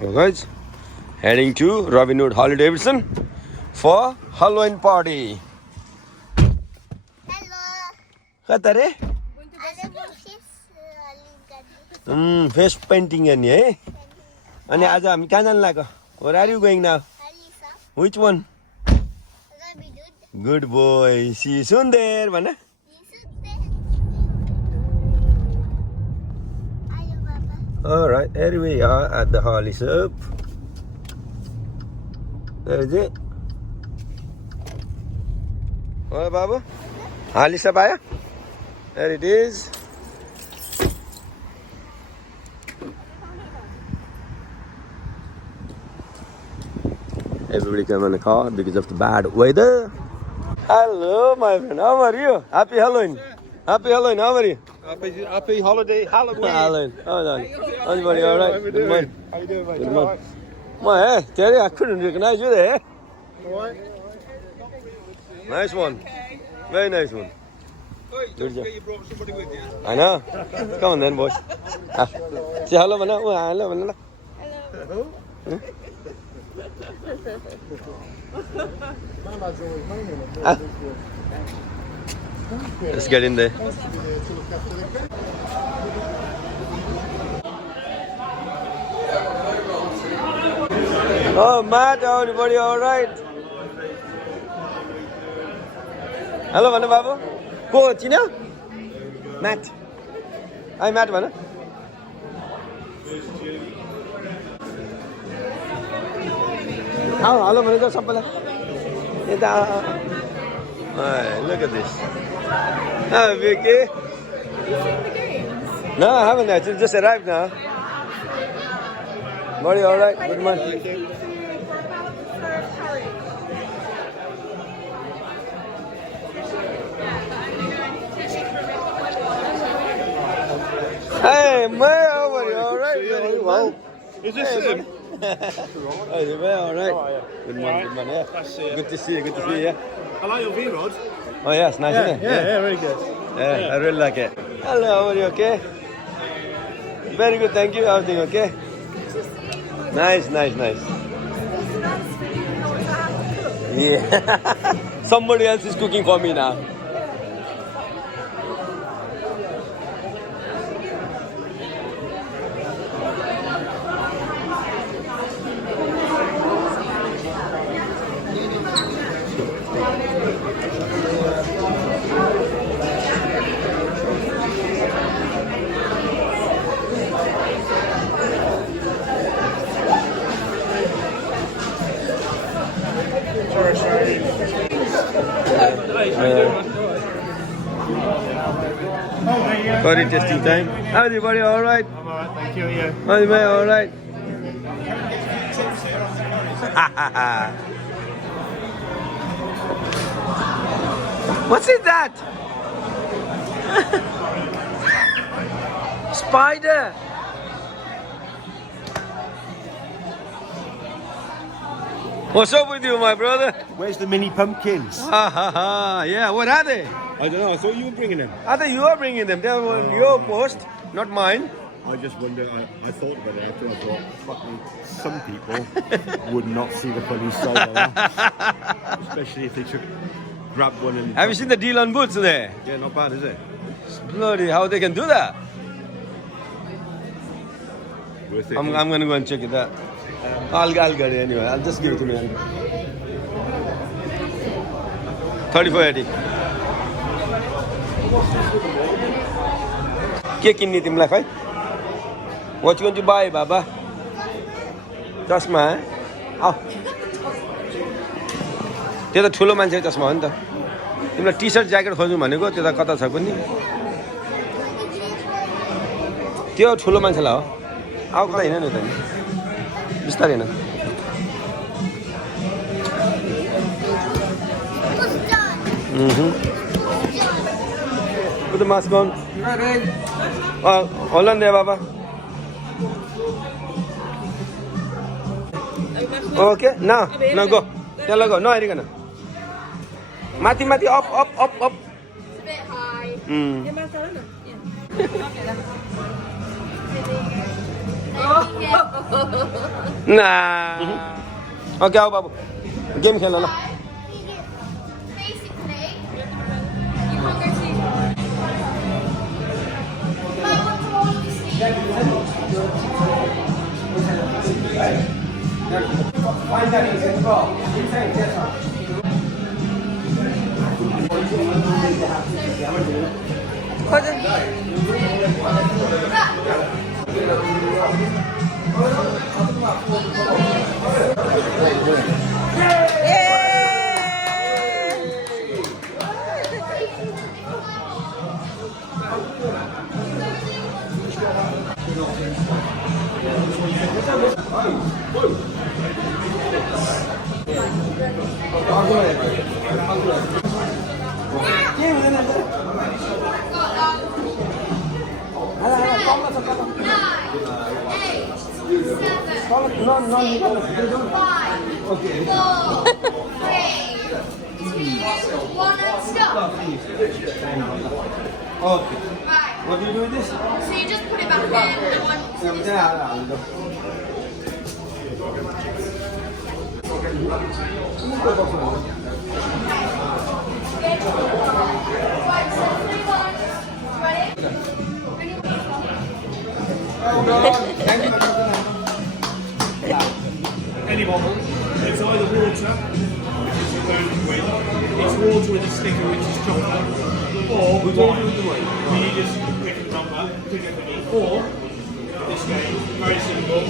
Hello guys, heading to Robinhood Harley Davidson for Halloween party. Hello. Kata re? Face painting ani hai. Ani aaj hami kahan janu laga? Where are you going now? Which one? Good boy. See you soon there, bana. Alright, here we are at the Harley shop. There is it. Alright, Baba. Harley shop aaya? There it is. Everybody come in the car because of the bad weather. Hello, my friend. How are you? Happy Halloween. Happy Halloween. How are you? Happy holiday, Halloween. Halloween. Hold on. Everybody all right? Good morning. How you doing, mate? Good morning. My, Terry, I couldn't recognize you there. All right. Nice one. Very nice one. Good job. You brought somebody with you. I know. Come on then, boys. Say hello, Mana. Oh, hello, Mana. Hello. Let's get in there. Oh, Matt, everybody all right? Hello, Mana Babu. Go, Tina. Matt. Hi, Matt, Mana. Hello, Mana. Go, Sampala. Look at this. Oh, Vicky. You seen the games? No, I haven't actually. Just arrived now. Buddy, all right. Good morning. Hey, May, how are you? All right? Very well. Is this him? Hey, May, all right? Good morning, good morning. Yeah. That's it. Good to see you, good to see you. Yeah. I like your V-Rod. Oh, yes, nice, isn't it? Really good. Yeah, I really like it. Hello, how are you? Okay? Very good, thank you. Everything okay? Nice. Yeah. Somebody else is cooking for me now. Body testing time. How's everybody all right? I'm all right, thank you. Yeah. How's everybody all right? What's it that? Spider. What's up with you, my brother? Where's the mini pumpkins? Yeah, what are they? I don't know. I thought you were bringing them. I thought you are bringing them. They were on your post, not mine. I just wondered. I thought about it after I thought, fuck me, some people would not see the funny side of that, especially if they took grab one and. Have you seen the deal on goods there? Yeah, not bad, is it? Bloody, how they can do that? Worth it. I'm gonna go and check it out. I'll get it anyway. I'll just give it to me. 3480. के किन्ने तिमीलाई खै? What you going to buy, Baba? चस्मा है? आऊ. त्यो त ठुलो मान्छेको चस्मा हो नि त. तिमीलाई टी-सर्ट ज्याकेट खोज्नु भनेको त्यो त कता छ कुन्नी? त्यो ठुलो मान्छेलाई हो. आऊ कता हिँड्न नि त नि. बिस्तारै हिँड्न. Put the mask on. Hold on there, Baba. Okay, now go. Now go. No, Erika. Mati, up. It's a bit high. Yeah. nah. Okay, आओ बाबू गेम खेल्न ल Basically, you can't go to. But what's wrong with Okay. What do you do with this? So you just put it back in and once Any bottle, it's either water, which is the liquid, it's water with a sticker, which is chocolate, or wine. You just pick a number, pick a penny, or this game, very simple,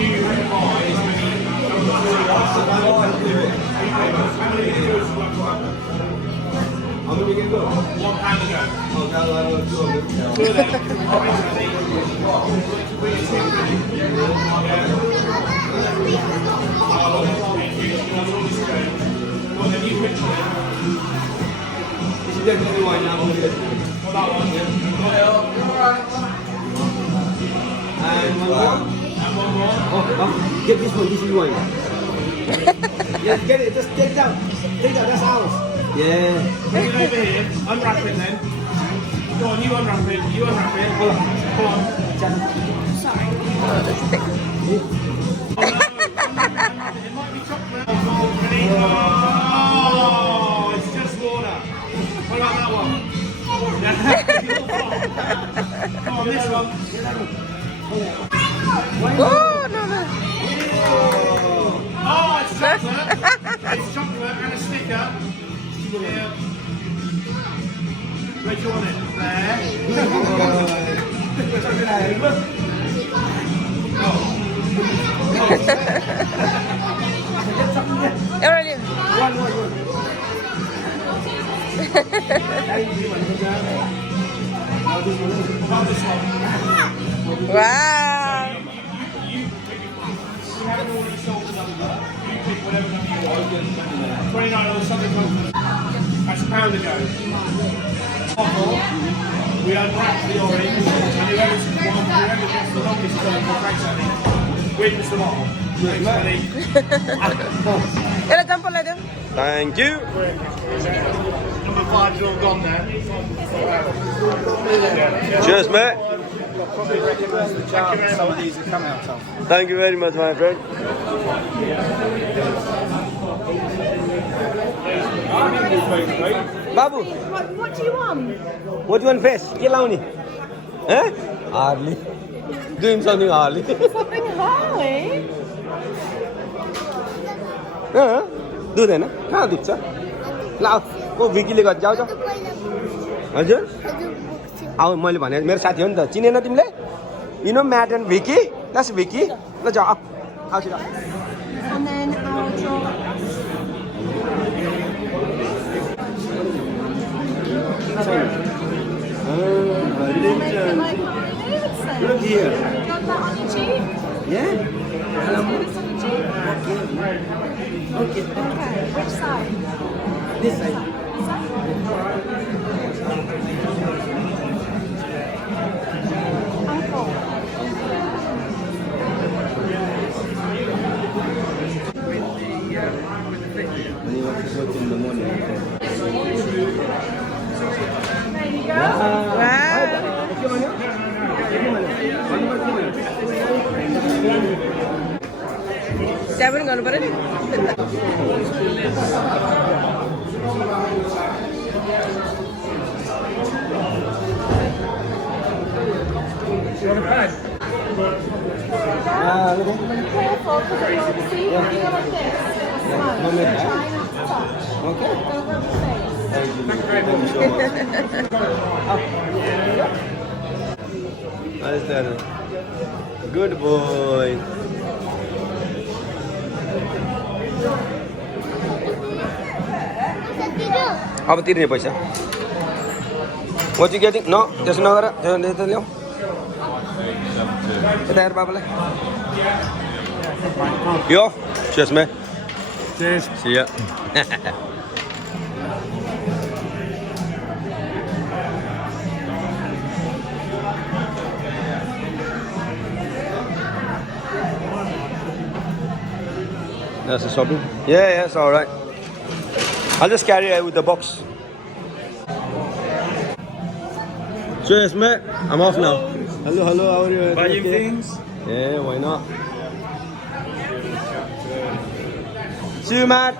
you buy as many numbers as you want. How many can you do? How many we can go? £1 a go. Oh, now I will do it. Two of them, well, then you pick one. This is definitely wine now. Well, that one. And one more. And one more. Oh, get this one. This is wine. Yes, get it. Just take it out. Take it out. That's ours. Yeah. Bring it over here. Unwrap it then. Go on, you unwrap it. You unwrap it. Go on. sorry. Oh no! Unwrap it. It might be chocolate. Oh, it's just water. What about that one? Come on, this one. Oh, no, no. Oh, it's chocolate. It's chocolate and a sticker. Here. Where do you want it? There. Already. About this one. Wow. You haven't already sold the number. You pick whatever number you want. 29 or something. That's £1 ago. We unwrap the orange, and whoever gets the longest term for Frank wins the bottle. Thanks, buddy. Ela jump like them. Thank you. Number 5's all gone now. Cheers, mate. Probably recognise the charm some of these have come out of. Thank you very much, my friend. Babu, What do you want? what do you want face? के लाउने? Eh? Harley. Do him something Harley. Something Harley? दुख्दैन कहाँ दुख्छ ल ओ भिकीले गर्छ जाऊ त हजुर आऊ मैले भने मेरो साथी हो नि त चिनेन तिमीले you know Matt and Vicky that's Vicky ल जाऊ आऊ छिटो And then I'll draw. Like Harley Davidson. Look here. Do you want that on your cheek? Yeah? This on your cheek? Okay. Okay, which side? This side. This side? Uncle. When you want to work in the morning. There you go. Wow. Chia पनि गर्नु पर्यो नि Careful, because it will see you like this. Smile. No, no, no. Try not to touch. Okay. Go over the face. Understand. Good boy. अब तिर्ने पैसा What you getting? No, त्यसो नगर त्यो ल्याऊ यता हेर बाबालाई यो cheers man. Cheers. See ya. That's the shopping? Yeah, it's alright. I'll just carry it with the box. Cheers, mate. I'm off now. Hello, how are you? Buying things? Yeah, why not? See you, Matt.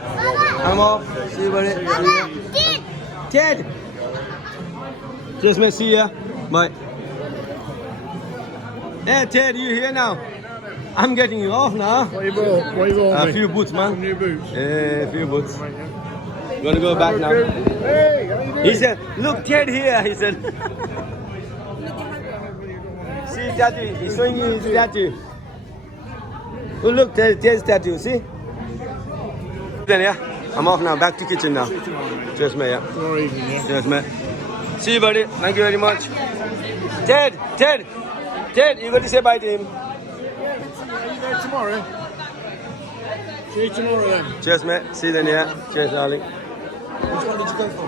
I'm off. See you, buddy. Ted. Cheers, mate. See ya. Bye. Hey, Ted, you here now? I'm getting you off now. What you bought? What you bought? A few boots, man. New boots. Yeah, a few boots. You wanna go back now? Hey, how you doing? He said, look, Ted here, he said. See tattoo, he's showing you his tattoo. Oh, look, Ted's tattoo, see? Then, yeah, I'm off now, back to kitchen now. Cheers, mate, yeah. Tomorrow evening, yeah. Cheers, mate. See you, buddy. Thank you very much. Ted, you got to say bye to him. Are you there tomorrow? See you tomorrow then. Cheers, mate. See you then, yeah. Cheers, darling. Which one did you go for?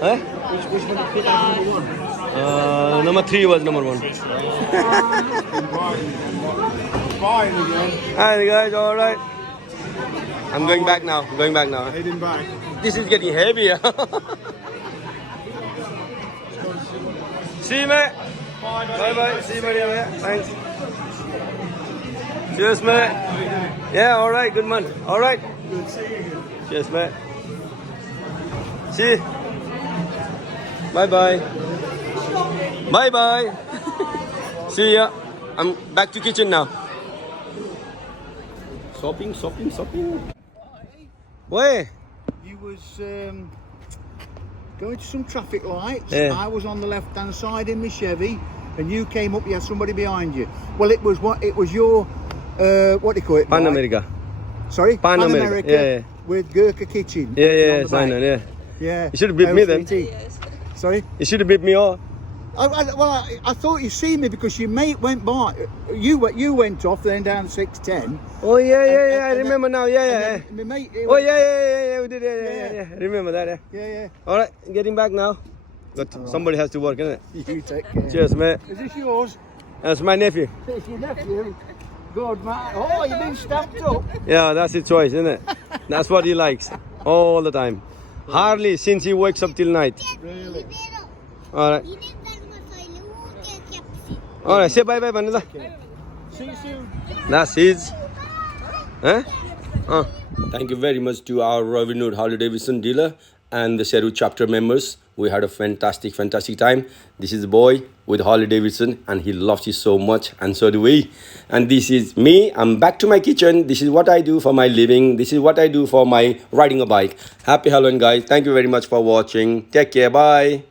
Huh? Which one did you pick out number one? Number 3 was number 1. Buying again. Hi, guys, alright. I'm going back now. Heading back. This is getting heavier. See you, mate. Bye. See you, buddy. Thanks. Cheers, mate. Yeah, alright. Good man. Alright. Good seeing you. Cheers, mate. See you. Bye. See ya. I'm back to kitchen now. Shopping. Where? You was going to some traffic lights. Yeah. I was on the left-hand side in my Chevy, and you came up. You had somebody behind you. Well, it was what? It was your what do you call it? Pan Mike? America. Sorry, Pan America. Yeah. With Gurkha Kitchen. Yeah, on the sign back. on, yeah. Yeah. You should have beat me then. LCT. Sorry. You should have beat me off. I thought you see me because your mate went by. You went off then down 610. Oh yeah, I and remember now. Yeah. And then my mate. Oh yeah, we did. Yeah. Remember that? Yeah. All right, getting back now. But somebody has to work, isn't it? You take care. Cheers, mate. Is this yours? That's my nephew. It's your nephew. Good man. Oh, you've been stamped up. Yeah, that's his choice, isn't it? That's what he likes all the time. Harley, since he wakes up till night. Really? All right. All right, say bye, Vanessa. See you soon. That's his. Huh? Thank you very much to our Robinhood Harley Davidson dealer and the Sherwood Chapter members. We had a fantastic time. This is the boy with Harley Davidson and he loves it so much and so do we. And this is me. I'm back to my kitchen. This is what I do for my living. This is what I do for my riding a bike. Happy Halloween, guys. Thank you very much for watching. Take care. Bye.